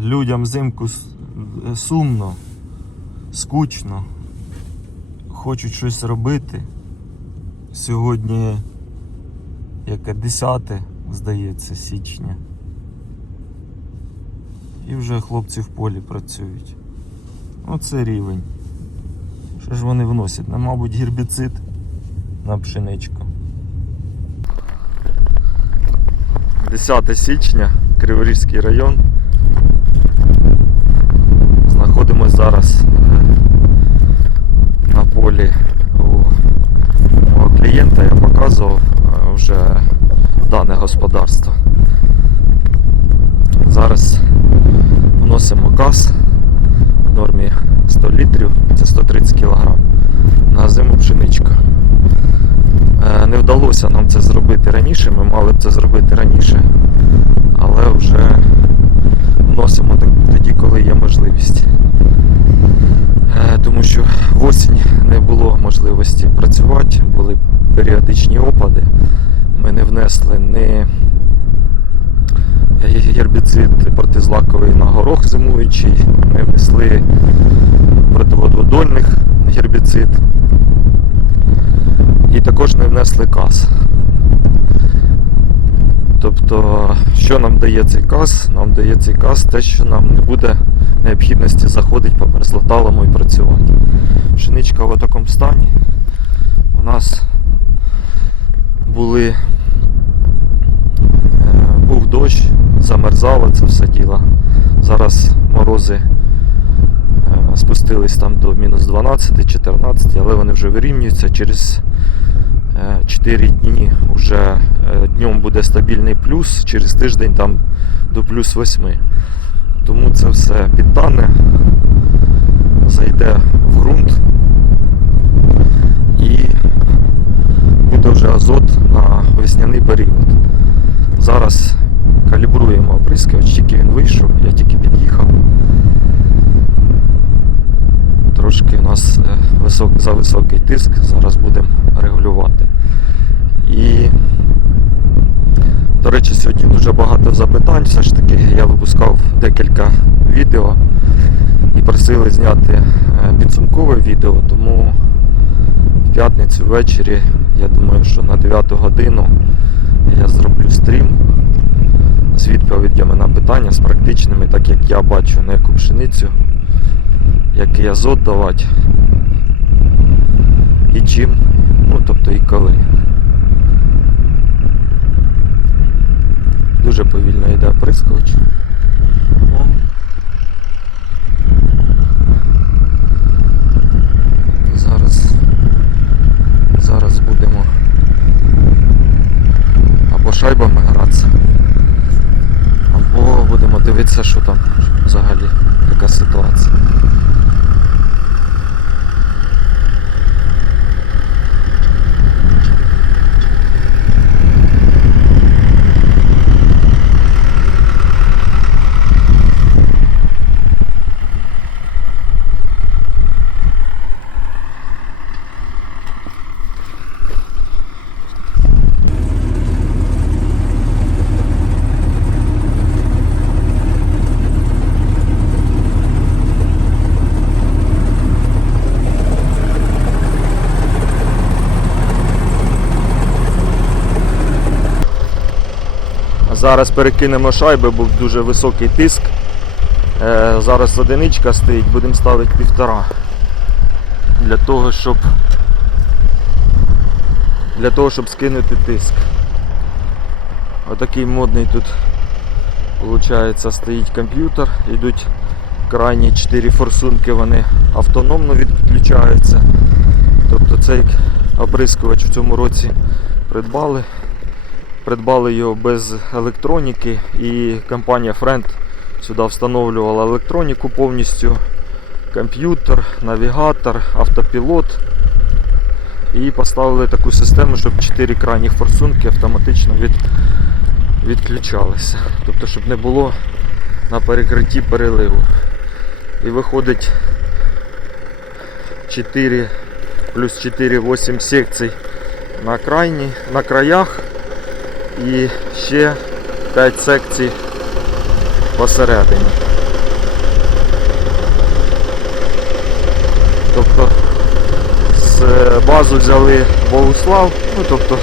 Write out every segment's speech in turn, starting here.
Людям взимку сумно, скучно, хочуть щось робити. Сьогодні яке 10, здається, січня. І вже хлопці в полі працюють. Оце рівень. Що ж вони вносять? Ну, мабуть, гербіцид на пшеничку. 10 січня, Криворізький район. Знаходимось зараз е, на полі у мого клієнта. Я показував е, вже дане господарство. Зараз вносимо газ в нормі 100 літрів, це 130 кг на зиму пшеничку. Е, Не вдалося нам це зробити раніше, ми мали б це зробити раніше, але вже вносимо тоді, коли є можливість. Е, Тому що в осінь не було можливості працювати, були періодичні опади. Ми не внесли ні гербіцид протизлаковий на горох зимуючий, не внесли противододольних гербіцид і також не внесли каз. Тобто, що нам дає цей каз? Нам дає цей каз те, що нам не буде необхідності заходити по мерзлоталому і працювати. Пшеничка в такому стані. У нас були е, був дощ, замерзало це все діло. Зараз морози е, спустились там до мінус 12-14, але вони вже вирівнюються через 4 дні вже е, днем буде стабільний плюс, через тиждень там до плюс 8. Тому це все підтане, зайде в ґрунт і буде вже азот на весняний період. Зараз калібруємо оприскувач, тільки він вийшов, я тільки під'їхав. Трошки у нас е, висок, за високий тиск, зараз будемо регулювати. І, до речі, сьогодні дуже багато запитань. Все ж таки я випускав декілька відео і просили зняти е, підсумкове відео, тому п'ятницю ввечері, я думаю, що на 9 годину я зроблю стрім з відповідями на питання, з практичними, так як я бачу на яку пшеницю, який азот давати і чим, ну тобто і коли. Дуже повільно йде оприскувач. О. Зараз зараз будемо або шайбами гратися, або будемо дивитися, що там взагалі, яка ситуація. Зараз перекинемо шайби, був дуже високий тиск. Е, Зараз одиничка стоїть, будемо ставити півтора. Для того, щоб для того, щоб скинути тиск. Отакий модний тут виходить, стоїть комп'ютер, йдуть крайні 4 форсунки, вони автономно відключаються. Тобто цей оприскувач в цьому році придбали. Придбали його без електроніки і компанія Friend сюди встановлювала електроніку повністю, комп'ютер, навігатор, автопілот. І поставили таку систему, щоб 4 крайніх форсунки автоматично від, відключалися. Тобто, щоб не було на перекритті переливу. І виходить 4 плюс 4, 8 секцій на, крайні, на краях і ще 5 секцій посередині. Тобто з базу взяли Богуслав, ну тобто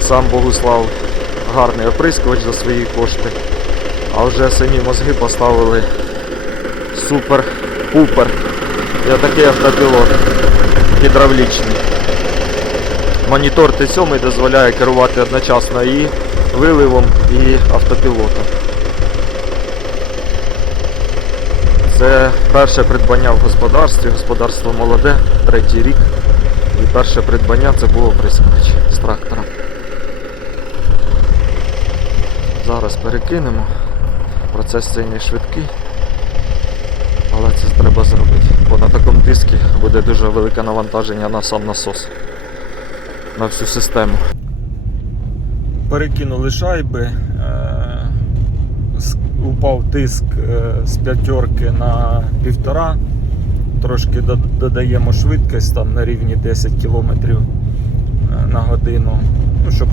сам Богуслав гарний оприскувач за свої кошти, а вже самі мозги поставили супер-пупер. Я такий автопілот гідравлічний. Монітор Т7 дозволяє керувати одночасно і виливом, і автопілотом. Це перше придбання в господарстві. Господарство молоде, третій рік. І перше придбання це було прискоч з трактора. Зараз перекинемо. Процес цей не швидкий. Але це треба зробити. Бо на такому диску буде дуже велике навантаження на сам насос. На всю систему. Перекинули шайби. е, Упав тиск е, з п'ятерки на півтора. Трошки додаємо швидкість там на рівні 10 км на годину, ну, щоб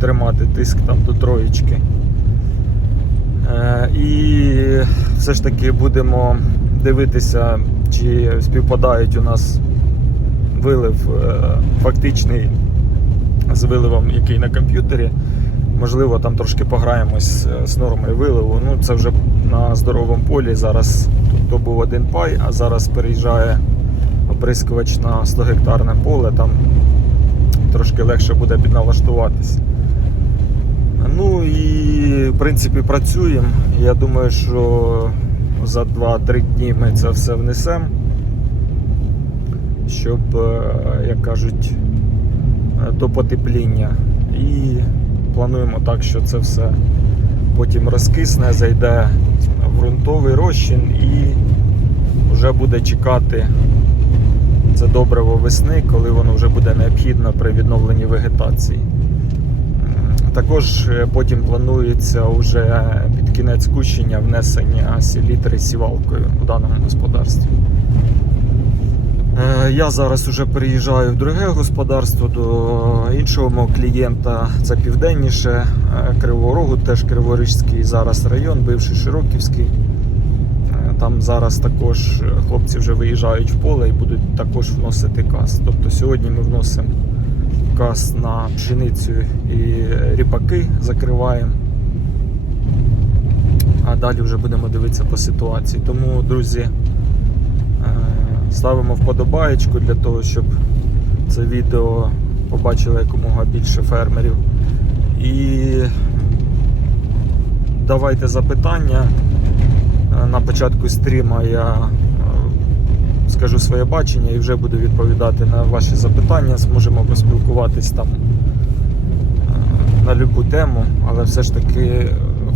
тримати тиск там до троєчки. Е, І все ж таки будемо дивитися, чи співпадають у нас вилив е, фактичний з виливом, який на комп'ютері. Можливо, там трошки пограємось е, з нормою виливу. Ну, це вже на здоровому полі. Зараз тут то був один пай, а зараз переїжджає оприскувач на 100 гектарне поле, там трошки легше буде підналаштуватись. Ну і в принципі працюємо. Я думаю, що за 2-3 дні ми це все внесемо, щоб, е, як кажуть, до потепління. І плануємо так, що це все потім розкисне, зайде в ґрунтовий розчин і вже буде чекати це добриво весни, коли воно вже буде необхідно при відновленні вегетації. Також е, потім планується вже під кінець кущення внесення селітри сівалкою у даному господарстві. Е, Я зараз уже переїжджаю в друге господарство до іншого мого клієнта. Це південніше е, Кривого Рогу, теж Криворижський зараз район, бивший Широківський. Е, Там зараз також хлопці вже виїжджають в поле і будуть також вносити каз. Тобто сьогодні ми вносимо каз на пшеницю і ріпаки закриваємо. А далі вже будемо дивитися по ситуації. Тому, друзі, ставимо вподобаєчку для того, щоб це відео побачило якомога більше фермерів. І давайте запитання. Е, На початку стріма я е, скажу своє бачення і вже буду відповідати на ваші запитання. Зможемо поспілкуватись там е, на любу тему, але все ж таки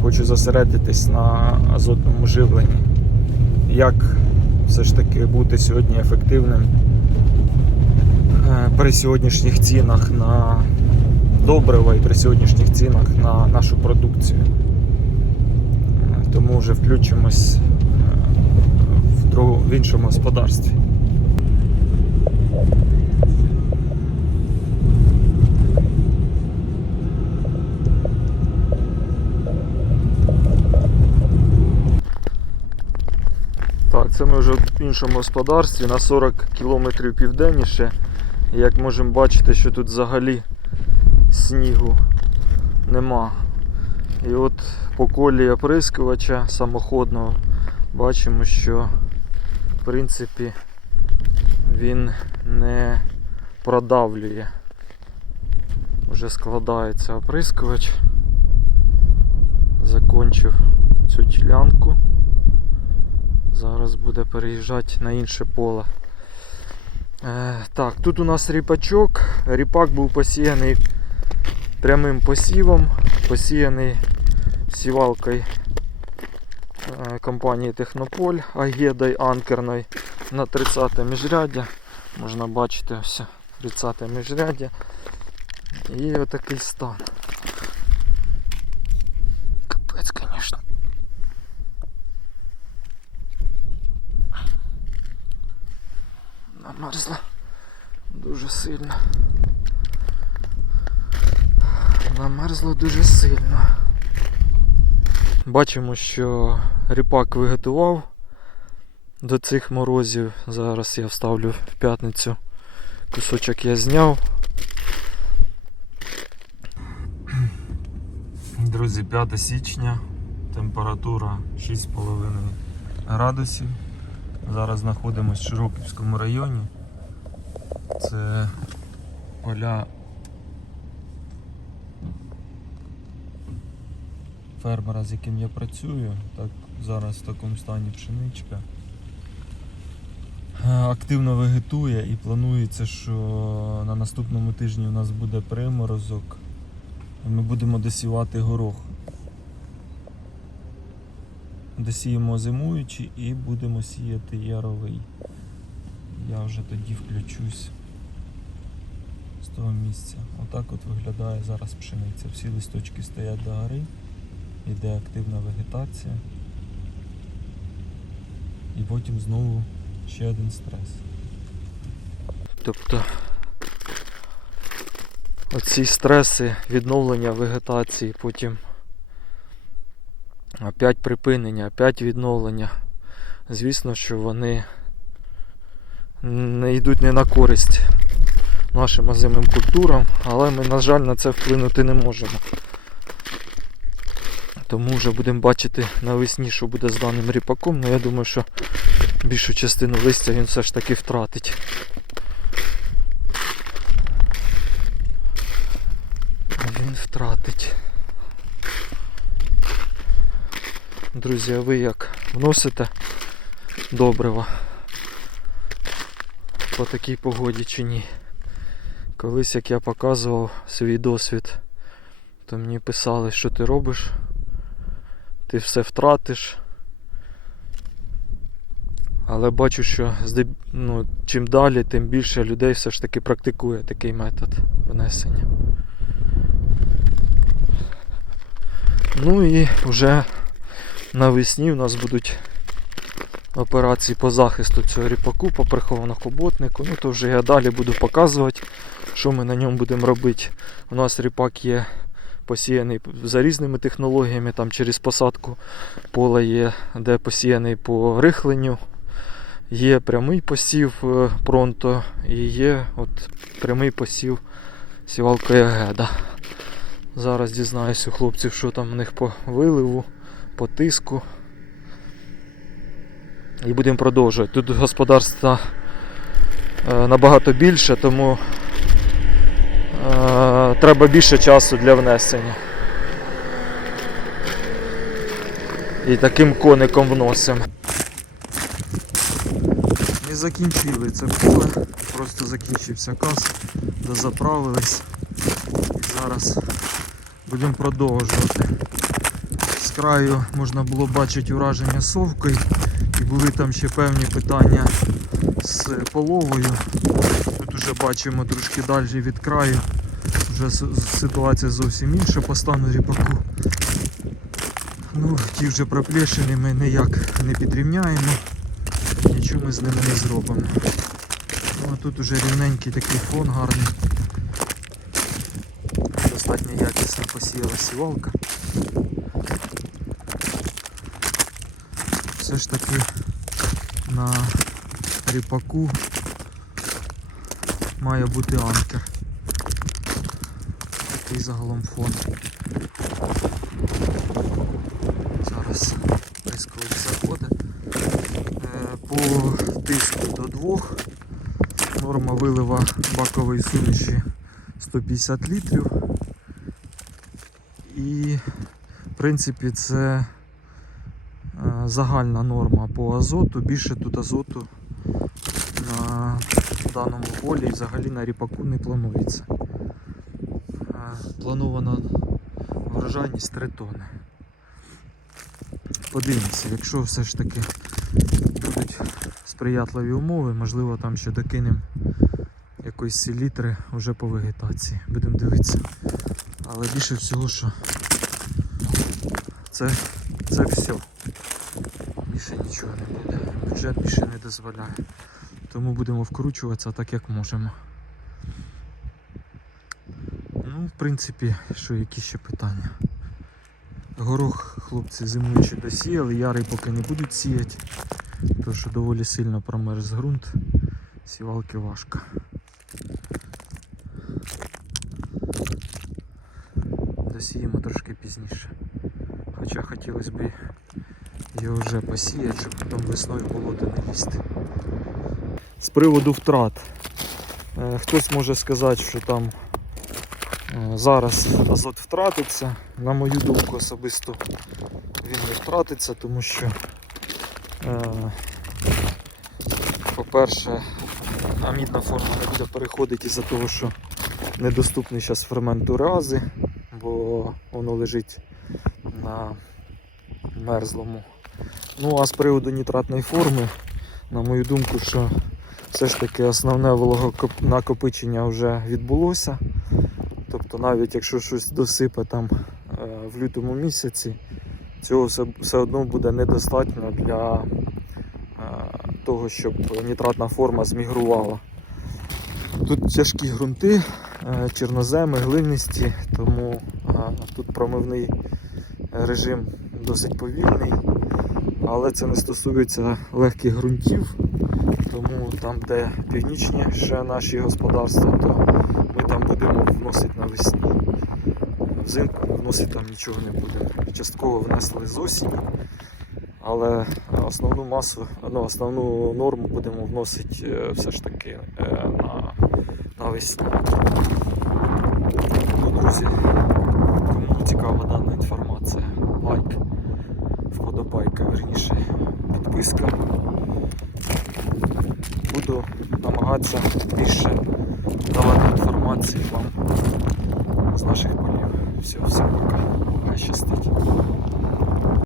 хочу зосередитись на азотному живленні. Як все ж таки бути сьогодні ефективним е, при сьогоднішніх цінах на добрива і при сьогоднішніх цінах на нашу продукцію. Е, Тому вже включимось е, в, іншому господарстві. Так, це ми вже в іншому господарстві на 40 кілометрів південніше. Як можемо бачити, що тут взагалі снігу нема. І от по колі оприскувача самоходного бачимо, що в принципі він не продавлює. Вже складається оприскувач. Закончив цю ділянку. Зараз буде переїжджати на інше поле. Е, так, тут у нас ріпачок. Ріпак був посіяний прямим посівом, посіяний сівалкою е, компанії Технополь Агедой анкерної на 30 міжряддя. Можна бачити ось 30 міжряддя. І отакий стан. Капець, звісно. Намерзла дуже сильно. Намерзло дуже сильно. Бачимо, що ріпак виготував. до цих морозів. Зараз я вставлю в п'ятницю. Кусочок я зняв. Друзі, 5 січня, температура 6,5 градусів. Зараз знаходимося в Широківському районі. Це поля фермера, з яким я працюю. Так, зараз в такому стані пшеничка. Е, Активно вегетує і планується, що на наступному тижні у нас буде приморозок. Ми будемо досівати горох. Досіємо зимуючий і будемо сіяти яровий. Я вже тоді включусь з того місця. Отак от виглядає зараз пшениця. Всі листочки стоять до гори, йде активна вегетація. І потім знову ще один стрес. Тобто оці стреси, відновлення вегетації, потім опять припинення, опять відновлення. Звісно, що вони не йдуть не на користь нашим озимим культурам, але ми, на жаль, на це вплинути не можемо. Тому вже будемо бачити навесні, що буде з даним ріпаком. Ну я думаю, що більшу частину листя він все ж таки втратить. Він втратить. Друзі, а ви як вносите добрива по такій погоді чи ні? Колись, як я показував свій досвід, то мені писали, що ти робиш, ти все втратиш. Але бачу, що ну, чим далі, тим більше людей все ж таки практикує такий метод внесення. Ну і вже навесні у нас будуть операції по захисту цього ріпаку, по прихованохоботнику. Ну то вже я далі буду показувати, що ми на ньому будемо робити. У нас ріпак є посіяний за різними технологіями, там через посадку пола є, де посіяний по рихленню. Є прямий посів е, пронто і є от прямий посів сівалкою Геда. Зараз дізнаюсь у хлопців, що там у них по виливу, по тиску. І будемо продовжувати. Тут господарства е, набагато більше, тому е, треба більше часу для внесення. І таким коником вносимо. Не закінчили це поле, просто закінчився кас, дозаправились. І зараз будемо продовжувати. Краю можна було бачити ураження совкою і були там ще певні питання з половою. Тут вже бачимо трошки далі від краю. Вже ситуація зовсім інша по стану ріпаку. Ну, ті вже проплешини ми ніяк не підрівняємо. Нічого ми з ними не зробимо. Ну, а тут уже рівненький такий фон гарний. Достатньо якісно посіяла сівалка. Все ж таки на ріпаку має бути анкер. Такий загалом фон. Зараз прискорить заходить. Е, По тиску до двох. Норма вилива бакової суміші 150 літрів. І в принципі це загальна норма по азоту. Більше тут азоту на даному полі і взагалі на ріпаку не планується. Планована врожайність 3 тонни. Подивимося, якщо все ж таки будуть сприятливі умови, можливо там ще докинемо якоїсь селітри вже по вегетації. Будемо дивитися. Але більше всього, що це, це все. Більше нічого не буде. Бюджет більше не дозволяє. Тому будемо вкручуватися так, як можемо. Ну, в принципі, що які ще питання. Горох хлопці зимуючи досіяли, ярий поки не будуть сіяти. Тож доволі сильно промерз ґрунт, сівалки важко. Досіємо трошки пізніше. Хоча хотілося б його вже посіяти, щоб потім весною болото не лізти. З приводу втрат. Е, Хтось може сказати, що там е, зараз азот втратиться. На мою думку особисто він не втратиться, тому що, е, по-перше, амідна форма не буде переходити із-за того, що недоступний зараз фермент уреази, бо воно лежить на мерзлому. Ну а з приводу нітратної форми, на мою думку, що все ж таки основне вологонакопичення вже відбулося. Тобто навіть якщо щось досипе там е, в лютому місяці, цього все, одно буде недостатньо для е, того, щоб нітратна форма змігрувала. Тут тяжкі ґрунти, е, чорноземи, глинисті, тому тут промивний режим досить повільний, але це не стосується легких ґрунтів. Тому там, де північніше наші господарства, то ми там будемо вносити навесні. Взимку вносити там нічого не будемо. Частково внесли з осені, але основну масу, ну, основну норму будемо вносити е, все ж таки е, на, навесні. Ну, друзі, кому цікава дана інформація, лайк, вподобайка, верніше, підписка. Буду намагатися більше давати інформації вам з наших полів. Все, всім пока. Хай щастить.